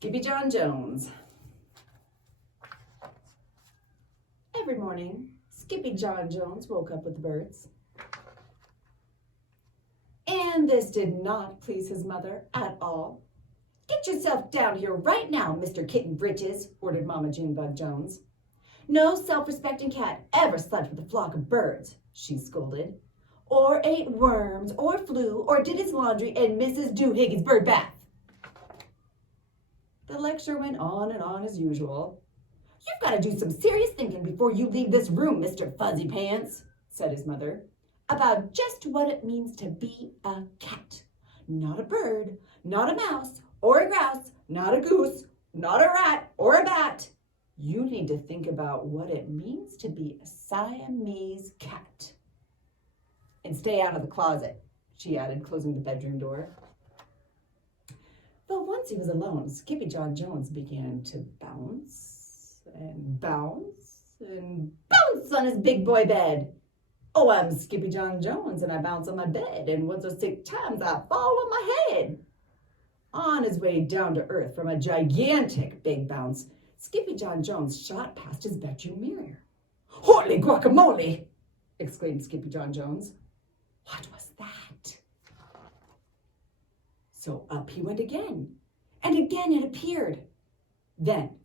Skippy Jon Jones. Every morning, Skippy Jon Jones woke up with the birds. And this did not please his mother at all. "Get yourself down here right now, Mr. Kitten Britches," ordered Mama Junebug Jones. "No self-respecting cat ever slept with a flock of birds," she scolded, "or ate worms, or flew, or did his laundry in Mrs. Doohiggy's bird bath." The lecture went on and on as usual. "You've got to do some serious thinking before you leave this room, Mr. Fuzzy Pants," said his mother, "about just what it means to be a cat. Not a bird, not a mouse, or a grouse, not a goose, not a rat, or a bat. You need to think about what it means to be a Siamese cat. And stay out of the closet," she added, closing the bedroom door. But once he was alone, Skippy Jon Jones began to bounce and bounce and bounce on his big boy bed. "Oh, I'm Skippy Jon Jones, and I bounce on my bed, and once or 6 times I fall on my head." On his way down to earth from a gigantic big bounce, Skippy Jon Jones shot past his bedroom mirror. "Holy guacamole!" exclaimed Skippy Jon Jones. What was that? So up he went again, and again it appeared. Then,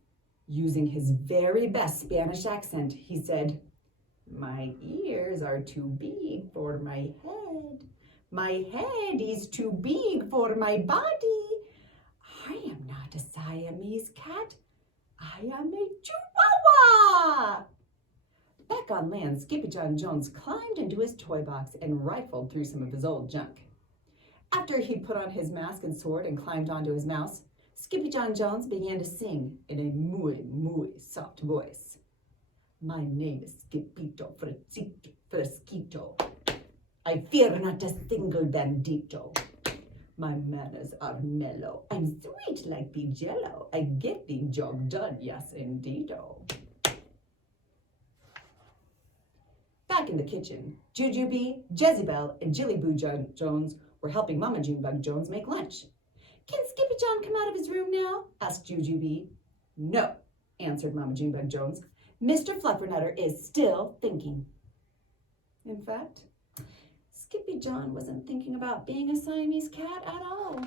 using his very best Spanish accent, he said, "My ears are too big for my head. My head is too big for my body. I am not a Siamese cat. I am a Chihuahua." Back on land, Skippy Jon Jones climbed into his toy box and rifled through some of his old junk. After he put on his mask and sword and climbed onto his mouse, Skippy Jon Jones began to sing in a muy soft voice. "My name is Skippito Fresquito. I fear not a single bandito. My manners are mellow. I'm sweet like the jello. I get the job done, yes indeedo." Back in the kitchen, Jujubee, Jezebel, and Jillyboo Jones were helping Mama Junebug Jones make lunch. "Can Skippy Jon come out of his room now?" asked Jujubee. "No," answered Mama Junebug Jones. "Mr. Fluffernutter is still thinking." In fact, Skippy Jon wasn't thinking about being a Siamese cat at all.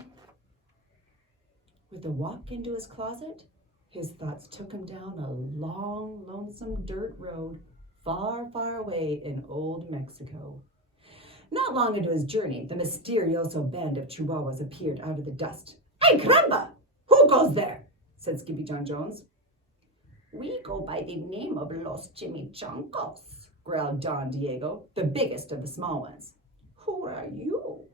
With a walk into his closet, his thoughts took him down a long, lonesome dirt road far, far away in old Mexico. Not long into his journey, the mysterioso band of Chihuahuas appeared out of the dust. "Hey, caramba! Who goes there?" said Skippy Jon Jones. "We go by the name of Los Chimichangos," growled Don Diego, the biggest of the small ones. "Who are you?"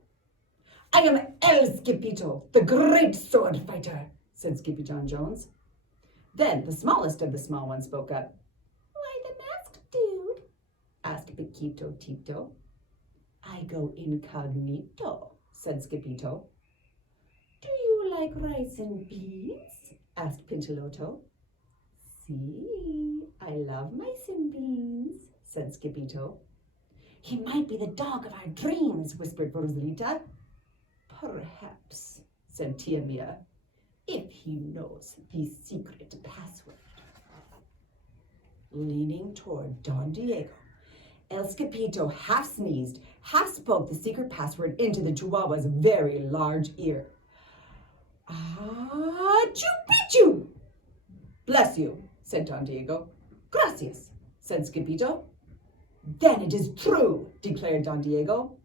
"I am El Skippito, the great sword fighter," said Skippy Jon Jones. Then the smallest of the small ones spoke up. "Why the masked dude?" asked Piquito Tito. "I go incognito," said Skippito. "Do you like rice and beans?" asked Pincheloto. "See, I love mice and beans," said Skippito. "He might be the dog of our dreams," whispered Rosalita. "Perhaps," said Tia Mia, "if he knows the secret password." Leaning toward Don Diego, El Skippito half sneezed, half spoke the secret password into the Chihuahua's very large ear. "Ah-choo-pichoo!" "Bless you," said Don Diego. "Gracias," said Skippito. "Then it is true," declared Don Diego.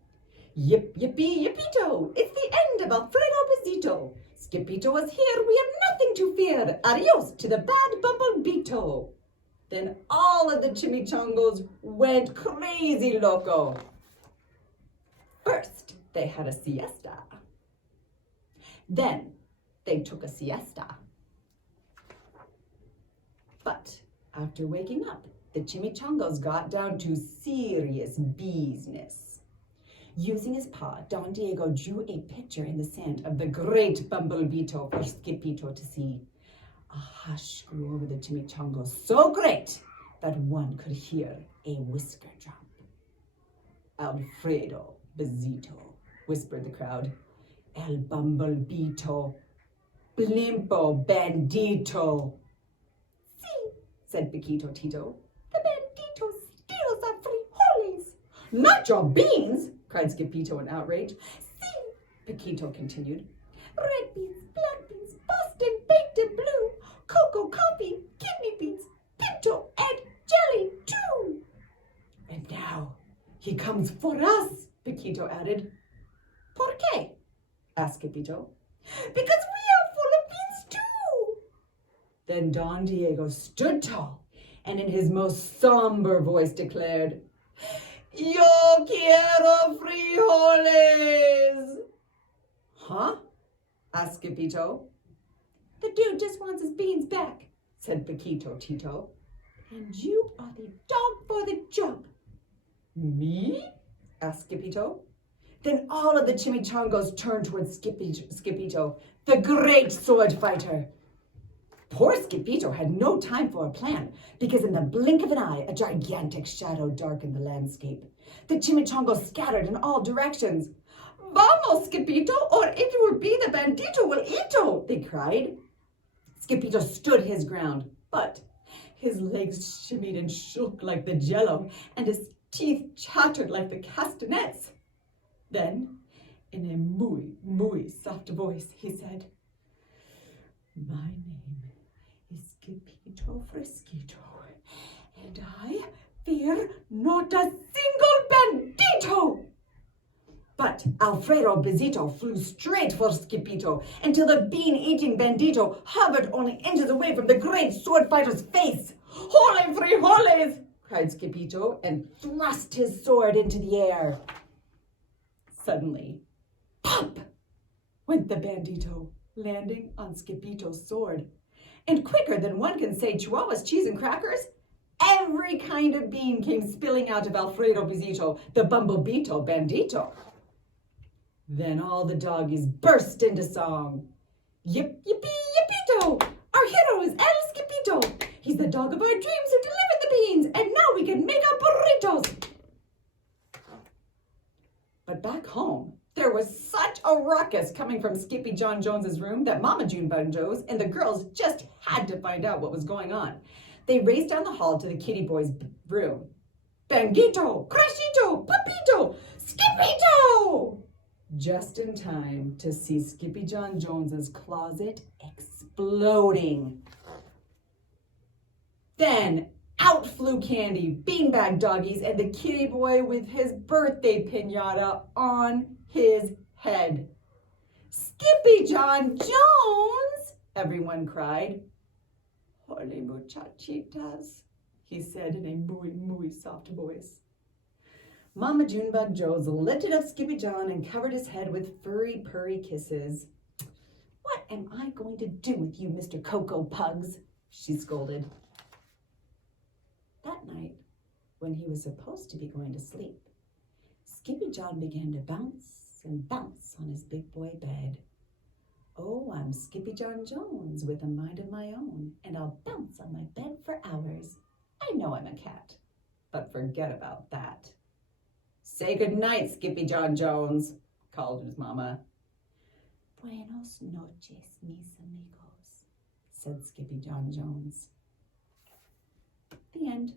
"Yip, yippee, yippito! It's the end of Alfredo Besito. Skippito is here. We have nothing to fear. Adios to the bad bumblebeeto." Then all of the chimichangos went crazy loco. First, they had a siesta. Then they took a siesta. But after waking up, the chimichangos got down to serious business. Using his paw, Don Diego drew a picture in the sand of the great bumblebeeto for Skippito to see. A hush grew over the chimichangos, so great that one could hear a whisker drop. "Alfredo Besito," whispered the crowd. "El bumblebeeto Blimpo bandito. Si, said Paquito Tito. The bandito steals our frijoles. Not your beans, cried Skippito in outrage. Si, Paquito continued. Red beans, black beans, Boston baked and blue, cocoa, coffee, kidney beans, pinto, and jelly too. And now he comes for us, Paquito added. ¿Por qué? Asked Skippito. Because we are full of beans too. Then Don Diego stood tall and in his most somber voice declared, Yo quiero frijoles. Huh? Asked Skippito. The dude just wants his beans back, said Paquito Tito. And you are the dog for the job. Me? Asked Skippito. Then all of the chimichangos turned towards Skippito, the great sword fighter. Poor Skippito had no time for a plan, because in the blink of an eye, a gigantic shadow darkened the landscape. The chimichangos scattered in all directions. Vamos, Skippito, or it will be the bandito will eato, they cried. Skippito stood his ground, but his legs shimmied and shook like the jello, and his teeth chattered like the castanets. Then, in a muy soft voice, he said, My name is Skippito Fresquito, and I fear not a single bandito. But Alfredo Bezito flew straight for Skippito until the bean-eating bandito hovered only inches away from the great sword fighter's face. Holy frijoles! Cried Skippito and thrust his sword into the air. Suddenly, pop! Went the bandito, landing on Skippito's sword. And quicker than one can say Chihuahua's cheese and crackers, every kind of bean came spilling out of Alfredo Bezito, the bumblebeeto bandito. Then all the doggies burst into song. Yip, yippee, yippito! Our hero is El Skippito. He's the dog of our dreams who delivered the beans, and now we can make our burritos. But back home, there was such a ruckus coming from Skippy Jon Jones's room that Mama Jon Jones and the girls just had to find out what was going on. They raced down the hall to the kitty boy's room. Banguito, Crashito, Papito, Skippito! Just in time to see Skippy Jon Jones's closet exploding. Then out flew Candy, beanbag doggies, and the kitty boy with his birthday piñata on his head. Skippy Jon Jones! Everyone cried. Holy muchachitas, he said in a muy soft voice. Mama Junebug Jones lifted up Skippy Jon and covered his head with furry, purry kisses. What am I going to do with you, Mr. Cocoa Pugs? She scolded. That night, when he was supposed to be going to sleep, Skippy Jon began to bounce and bounce on his big boy bed. Oh, I'm Skippy Jon Jones with a mind of my own, and I'll bounce on my bed for hours. I know I'm a cat, but forget about that. Say good night, Skippy Jon Jones, called his mama. Buenos noches, mis amigos, said Skippy Jon Jones. The end.